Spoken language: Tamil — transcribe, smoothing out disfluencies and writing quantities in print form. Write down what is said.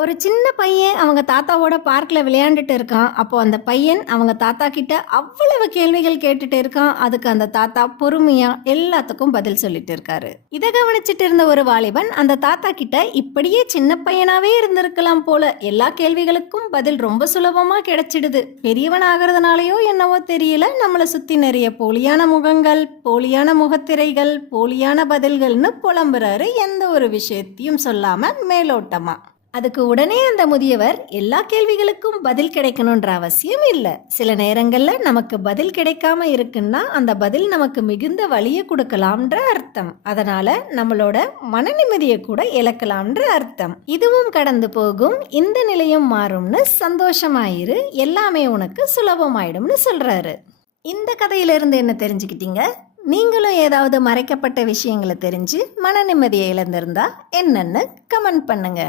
ஒரு சின்ன பையன் அவங்க தாத்தாவோட பார்க்ல விளையாண்டுட்டு இருக்கான். அப்போ அந்த பையன் அவங்க தாத்தா கிட்ட அவ்வளவு கேள்விகள் கேட்டுட்டு இருக்கான். அதுக்கு அந்த தாத்தா பொறுமையா எல்லாத்துக்கும் பதில் சொல்லிட்டு இருக்காரு. இதை கவனிச்சிட்டு இருந்த ஒரு வாலிபன் அந்த தாத்தா கிட்ட, இப்படியே சின்ன பையனாவே இருந்திருக்கலாம் போல, எல்லா கேள்விகளுக்கும் பதில் ரொம்ப சுலபமா கிடைச்சிடுது. பெரியவன் ஆகிறதுனாலயோ என்னவோ தெரியல, நம்மளை சுத்தி நிறைய போலியான முகங்கள், போலியான முகத்திரைகள், போலியான பதில்கள்னு புலம்புறாரு, எந்த ஒரு விஷயத்தையும் சொல்லாம மேலோட்டமா. அதுக்கு உடனே அந்த முதியவர், எல்லா கேள்விகளுக்கும் பதில் கிடைக்கணுன்ற அவசியம் இல்லை. சில நேரங்களில் நமக்கு பதில் கிடைக்காம இருக்குன்னா அந்த பதில் நமக்கு மிகுந்த வலியை கொடுக்கலாம்ன்ற அர்த்தம். அதனால நம்மளோட மன நிம்மதியை கூட இழக்கலாம்ன்ற அர்த்தம். இதுவும் கடந்து போகும், இந்த நிலையும் மாறும்னு சந்தோஷமாயிரு, எல்லாமே உனக்கு சுலபமாயிடும்னு சொல்றாரு. இந்த கதையிலிருந்து என்ன தெரிஞ்சுக்கிட்டீங்க? நீங்களும் ஏதாவது மறைக்கப்பட்ட விஷயங்களை தெரிஞ்சு மன நிம்மதியை இழந்திருந்தா என்னன்னு கமெண்ட் பண்ணுங்க.